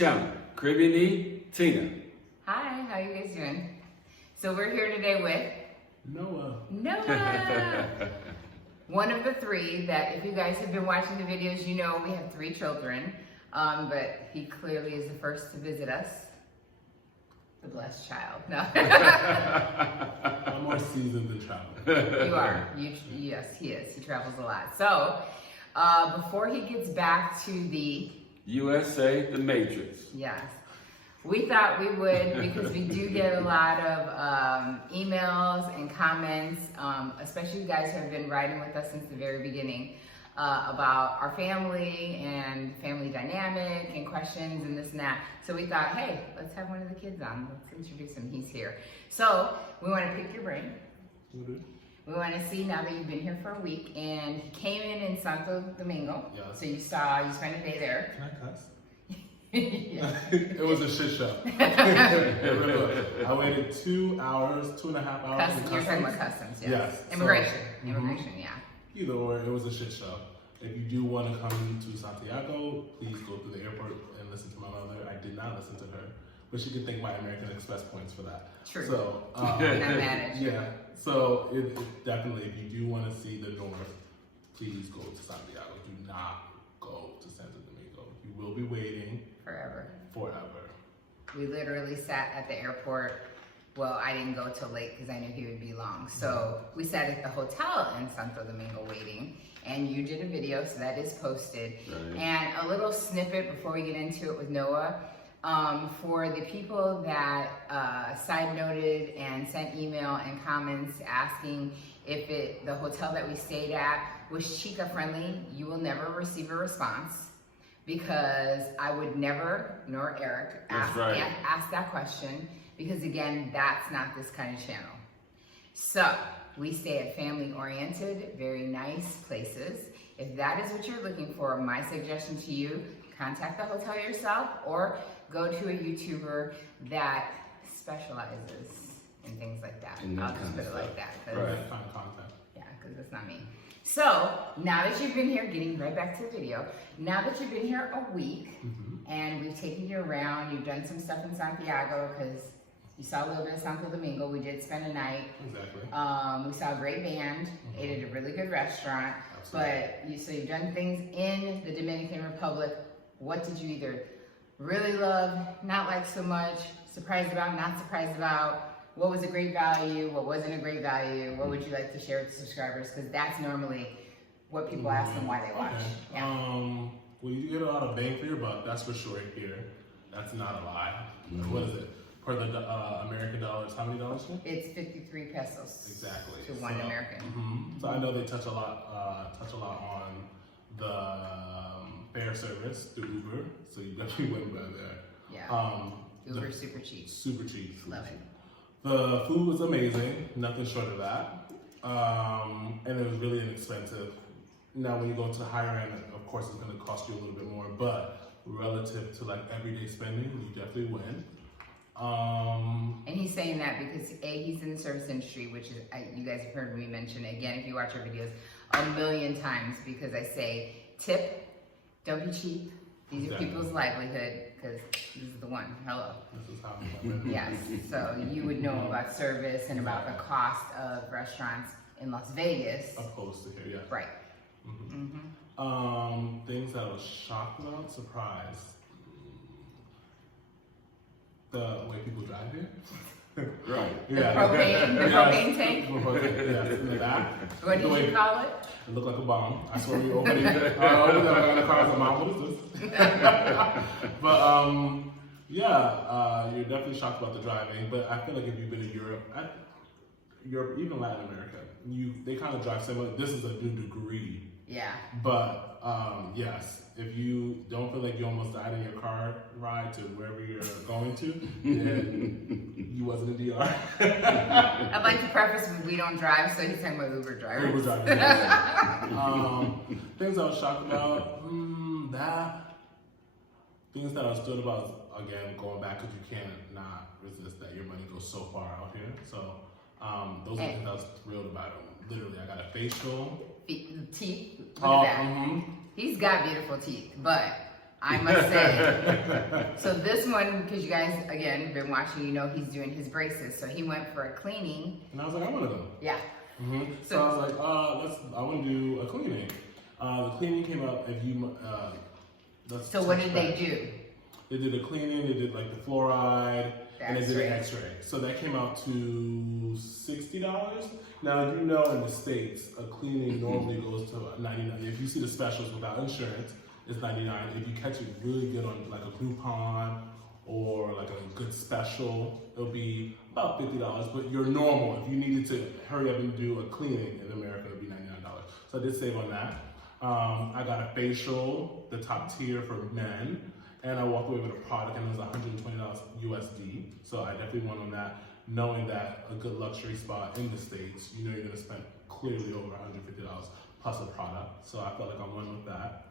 channel, Caribbean Tina. Hi, how you guys doing? So we're here today with Noah. One of the three that, if you guys have been watching the videos, you know we have 3 children, but he clearly is the first to visit us. The blessed child. No. I'm more seasoned than travel. You are. Yes, he is. He travels a lot. So, before he gets back to the USA, the Matrix. Yes. We thought we would, because we do get a lot of emails and comments, especially you guys who have been riding with us since the very beginning, about our family and family dynamic and questions and this and that. So we thought, hey, let's have one of the kids on. Let's introduce him. He's here. So we want to pick your brain. We want to see, now that you've been here for a week, and he came in Santo Domingo. Yes. So you spent a day there. Can I cuss? Yeah. It was a shit show. It really was. I waited 2 hours, 2.5 hours. Customs. You're talking about customs, yeah. Yes. Immigration. So, Immigration, yeah. Either or, it was a shit show. If you do want to come to Santiago, please go through the airport and listen to my mother. I did not listen to her, but she could thank my American Express points for that. True. So, Not mad at you. yeah. So it definitely, if you do want to see the north, please go to Santiago. Do not go to Santo Domingo. You will be waiting Forever. forever. We literally sat at the airport. Well, I didn't go till late because I knew he would be long. So we sat at the hotel in Santo Domingo waiting, and you did a video, so that is posted. Right. And a little snippet before we get into it with Noah. For the people that side noted and sent email and comments asking if the hotel that we stayed at was Chica friendly, you will never receive a response, because I would never, nor Eric, ask that question, because again, that's not this kind of channel. So we stay at family oriented, very nice places. If that is what you're looking for, my suggestion to you, contact the hotel yourself or go to a YouTuber that specializes in things like that. I'll just put it like that. Right. Kind of content. Yeah, because it's not me. So now that you've been here, getting right back to the video, now that you've been here a week, and we've taken you around, you've done some stuff in Santiago, because you saw a little bit of Santo Domingo. We did spend a night. Exactly. We saw a great band, ate at a really good restaurant. Absolutely. So you've done things in the Dominican Republic. What did you either really love, not like so much, surprised about, not surprised about? What was a great value? What wasn't a great value? What would you like to share with subscribers? Because that's normally what people ask and why they watch. Okay. Yeah. Well, you get a lot of bang for your buck, that's for sure here. That's not a lie. What is it? Per the American dollars, how many dollars? It's 53 pesos. Exactly. To one American. So I know they touch a lot on the fare service through Uber, so you definitely went by there. Yeah. Uber's super cheap. Super cheap. Love it. The food was amazing, nothing short of that. And it was really inexpensive. Now when you go to the higher end, of course it's gonna cost you a little bit more, but relative to like everyday spending, you definitely win. And he's saying that because he's in the service industry, which is, you guys have heard me mention, again, if you watch our videos, a million times, because I say, tip, don't be cheap. These are people's livelihood, because this is the one. Hello. This is how Yes. So you would know about service and about the cost of restaurants in Las Vegas. opposed to here, yeah. Right. Things that I was shocked about, surprised. The way people drive here. Right. Yeah. Propane tank. Yes, in the back. What did you call it? It looked like a bomb. I swear we opened it. In the car, I was like, Mom, what is this? But you're definitely shocked about the driving. But I feel like if you've been to Europe, even Latin America, they kind of drive similar. This is a new degree. Yeah. But yes, if you don't feel like you almost died in your car ride to wherever you're going to, then you wasn't a DR. I'd like to preface with we don't drive, so he's talking about Uber drivers. Uber drivers. Things I was shocked about, things that I was thrilled about, again, going back, because you can't not resist that your money goes so far out here. So those are things I was thrilled about. Literally, I got a facial. Teeth. Look at that. He's got beautiful teeth, but I must say. So this one, because you guys, again, have been watching, you know he's doing his braces. So he went for a cleaning. And I was like, I want to go. Yeah. So I was like, I want to do a cleaning. The cleaning came out, if you, So what did they do? They did a cleaning, they did like the fluoride, and they did an x-ray. So that came out to $60. Now, you know in the States, a cleaning normally goes to $99. If you see the specials without insurance, it's $99. If you catch it really good on like a Groupon or like a good special, it'll be about $50. But your normal, if you needed to hurry up and do a cleaning in America, it'll be $99. So I did save on that. I got a facial, the top tier for men. And I walked away with a product and it was $120 USD. So I definitely went on that, knowing that a good luxury spot in the States, you know you're gonna spend clearly over $150 plus a product. So I felt like I won with that.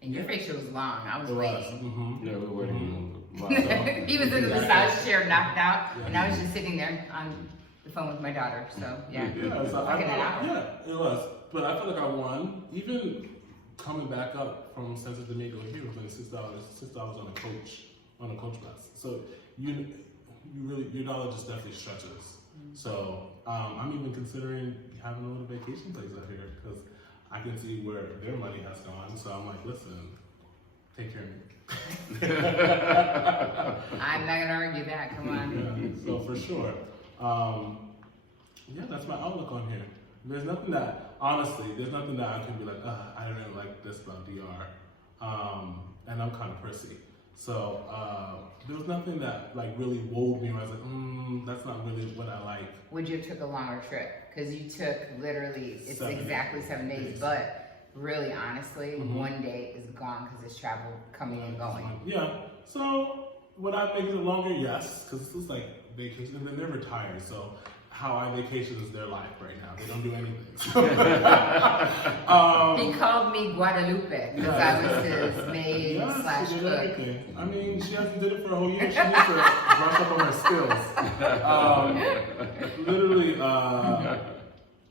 And your facial was long. I was waiting. Yeah, we were waiting. He was in the massage chair, knocked out, and I was just sitting there on the phone with my daughter. So yeah, So yeah, it was. But I feel like I won. Even coming back up from Santo Domingo here was like $6 on a coach bus. So you really, your dollar just definitely stretches. So I'm even considering having a little vacation place out here because I can see where their money has gone. So I'm like, listen, take care of me. I'm not gonna argue that. Come on. Yeah, so for sure. Yeah, that's my outlook on here. There's nothing that, honestly, there's nothing that I can be like, I don't really like this about DR. And I'm kind of prissy. So there was nothing that like really wowed me where I was like, that's not really what I like. Would you have took a longer trip? Because you took literally, it's 7 days, but really honestly, one day is gone because it's travel coming and going. Yeah, so would I make it longer? Yes, because this is like vacation, and then they're retired, so how I vacation is their life right now. They don't do anything. He called me Guadalupe because I was his maid slash she did cook. everything. I mean, she hasn't did it for a whole year. She needs to brush up on her skills. Literally,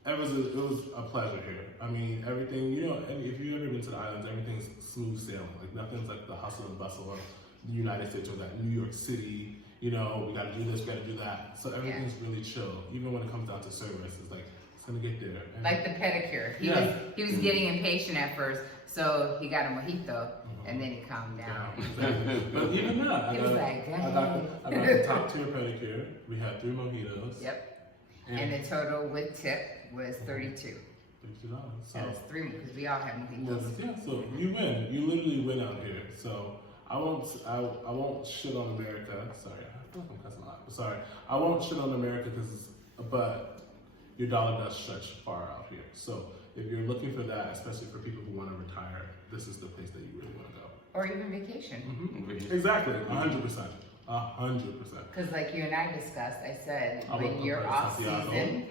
it was a pleasure here. I mean, everything, you know, if you've ever been to the islands, everything's smooth sailing. Like nothing's like the hustle and bustle of the United States or that New York City. You know, we gotta do this, we gotta do that. So everything's really chill. Even when it comes down to service, it's like, it's gonna get there. And Like the pedicure. He was getting impatient at first, so he got a mojito, and then he calmed down. Yeah, exactly. But even that, He was like, I got the top tier pedicure. We had 3 mojitos. Yep. And the total with tip was $32. $50. So That was 3 because we all had mojitos. yeah, so you win. You literally win out here. So I won't shit on America. Sorry, I feel like I'm cussing a lot. But sorry, I won't shit on America but your dollar does stretch far out here. So if you're looking for that, especially for people who want to retire, this is the place that you really want to go. Or even vacation. Exactly, 100%, 100%. Because like you and I discussed, I said I when would you're prefer off Santiago season.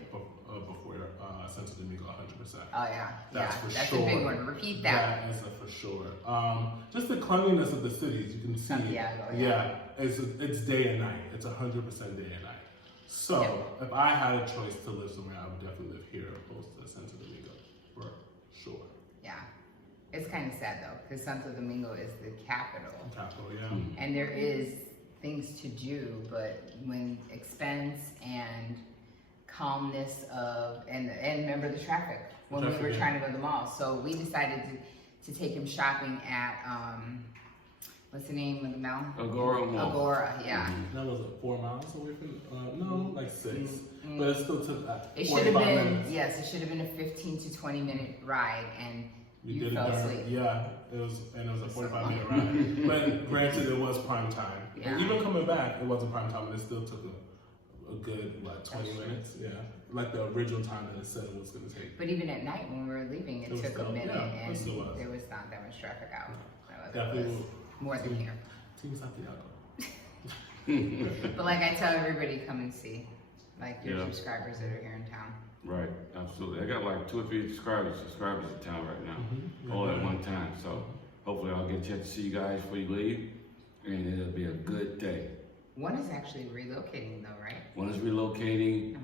before Santo Domingo, 100%. Oh yeah, That's yeah, for that's sure. a big one. Repeat that. That is a for sure. Just the cleanliness of the cities, you can see. Santiago, yeah, it's day and night. It's 100% day and night. So if I had a choice to live somewhere, I would definitely live here opposed to Santo Domingo, for sure. Yeah, it's kind of sad though because Santo Domingo is the capital, and there is things to do, but when expense and calmness of and remember the traffic when we were trying to go to the mall. So we decided to take him shopping at what's the name of the mall? Agora Mall. Agora, yeah. That was 4 miles away from no, like 6, but it still took It should have been minutes. yes, it should have been a 15 to 20 minute ride, and you fell asleep. Yeah, it was a 45-minute ride. But granted, it was prime time. Yeah. And even coming back, it wasn't prime time, and it still took a good 20 minutes. Yeah, like the original time that it said it was going to take. But even at night when we were leaving, it took a minute, and there was not that much traffic out. Definitely more than here. Team Santiago. But like I tell everybody, come and see, like your subscribers that are here in town. Right, absolutely. I got like 2 or 3 subscribers in town right now, all at one time. So hopefully I'll get a chance to see you guys before you leave, and it'll be a good day. One is actually relocating though, right? One is relocating,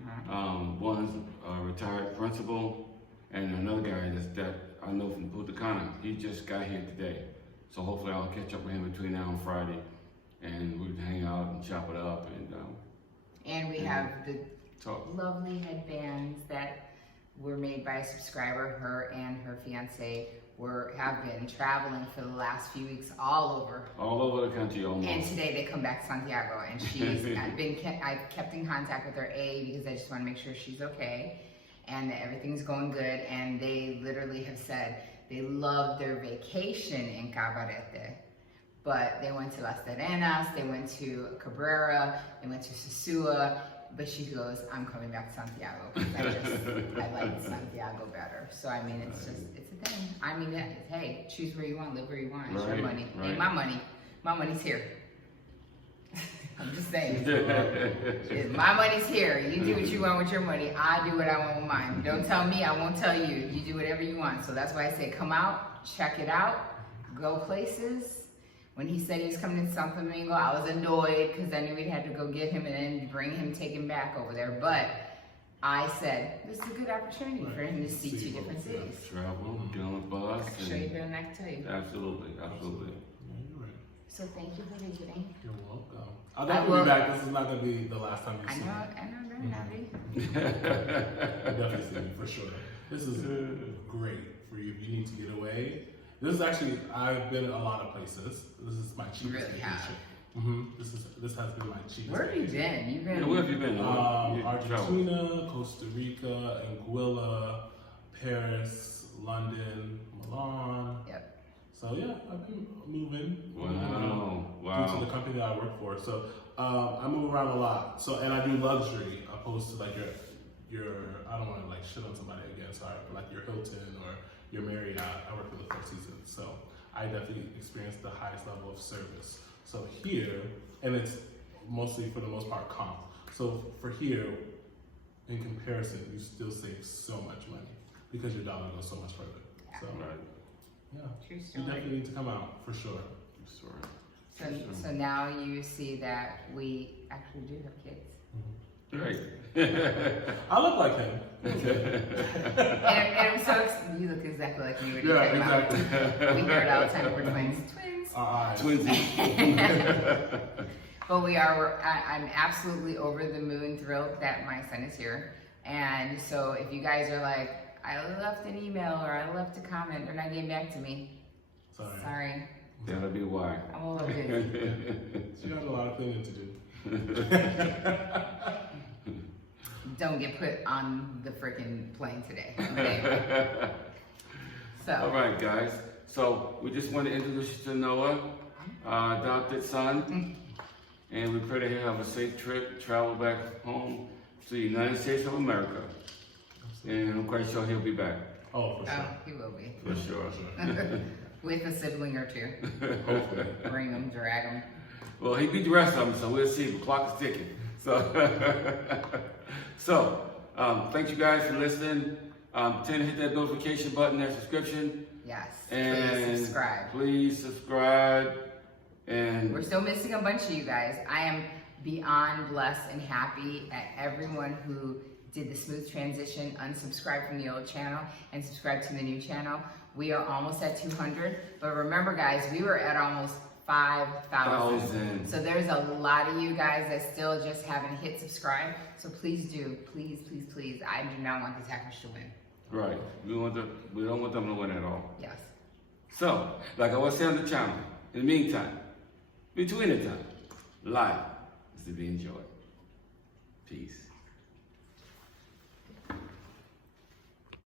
one's a retired principal, and another guy that I know from Punta Cana. He just got here today. So hopefully I'll catch up with him between now and Friday. And we can hang out and chop it up. And we have the talk. lovely headbands that were made by a subscriber. Her and her fiance have been traveling for the last few weeks all over the country almost. And today they come back to Santiago, and I've kept in contact with her, because I just want to make sure she's okay and that everything's going good. And they literally have said they loved their vacation in Cabarete, but they went to Las Terrenas, they went to Cabrera, they went to Sosua, but she goes, I'm coming back to Santiago because I like Santiago better. So I mean, it's a thing. I mean, hey, choose where you want, live where you want. It's your money. Right. Ain't my money. My money's here. I'm just saying. My money's here. You do what you want with your money. I do what I want with mine. Don't tell me, I won't tell you. You do whatever you want. So that's why I say come out, check it out, go places. When he said he was coming to Santo Domingo, I was annoyed because I knew we'd had to go get him and then take him back over there. But I said, this is a good opportunity for him to see two different cities. Travel, get on the bus. I can show you better than I can tell you. Absolutely. Yeah, you're right. So thank you for visiting. You're welcome. I'll definitely be back. This is not going to be the last time you see me. I know, very happy. I'll definitely see you for sure. This is great for you if you need to get away. This is actually, I've been a lot of places. This is my cheapest really vacation. This has been my cheapest. Where have you been? You've been. Where have you been? Argentina, Costa Rica, Anguilla, Paris, London, Milan. Yep. So yeah, I've been moving. Wow. Due to the company that I work for. So I move around a lot. So and I do luxury opposed to like your I don't want to like shit on somebody again. Sorry, like your Hilton or your Marriott. I work for the Four Seasons, so I definitely experience the highest level of service. So here, and it's mostly for the most part comp. So for here, in comparison, you still save so much money because your dollar goes so much further. So yeah, True you story. definitely need to come out for sure. So now you see that we actually do have kids. Right. I look like him. and I'm so you look exactly like me when you're talking exactly. about. We hear it all the time. We're twins. Twinsies. But I'm absolutely over the moon thrilled that my son is here. And so if you guys are like, I left an email or I left a comment, they're not getting back to me. Sorry. That'll be why. I'm a little busy. She got a lot of cleaning to do. Don't get put on the freaking plane today. Okay? So. All right, guys. So we just want to introduce you to Noah, our adopted son, and we pray that he'll have a safe trip, travel back home to the United States of America, and I'm quite sure he'll be back. Oh, for sure. Oh, he will be. For sure. With a sibling or two. Hopefully. Bring them, drag them. Well, he beat the rest of them, so we'll see. The clock is ticking. So, thank you guys for listening. Tend to hit that notification button, that subscription. Yes. And please subscribe. Please subscribe. And we're still missing a bunch of you guys. I am beyond blessed and happy at everyone who did the smooth transition, unsubscribed from the old channel and subscribed to the new channel. We are almost at 200, but remember guys, we were at almost 5,000. So there's a lot of you guys that still just haven't hit subscribe. So please do, please. I do not want the Attackers to win. Right, we don't want them to win at all. Yes. So, like I was saying on the channel, in the meantime, between the time, life is to be enjoyed. Peace.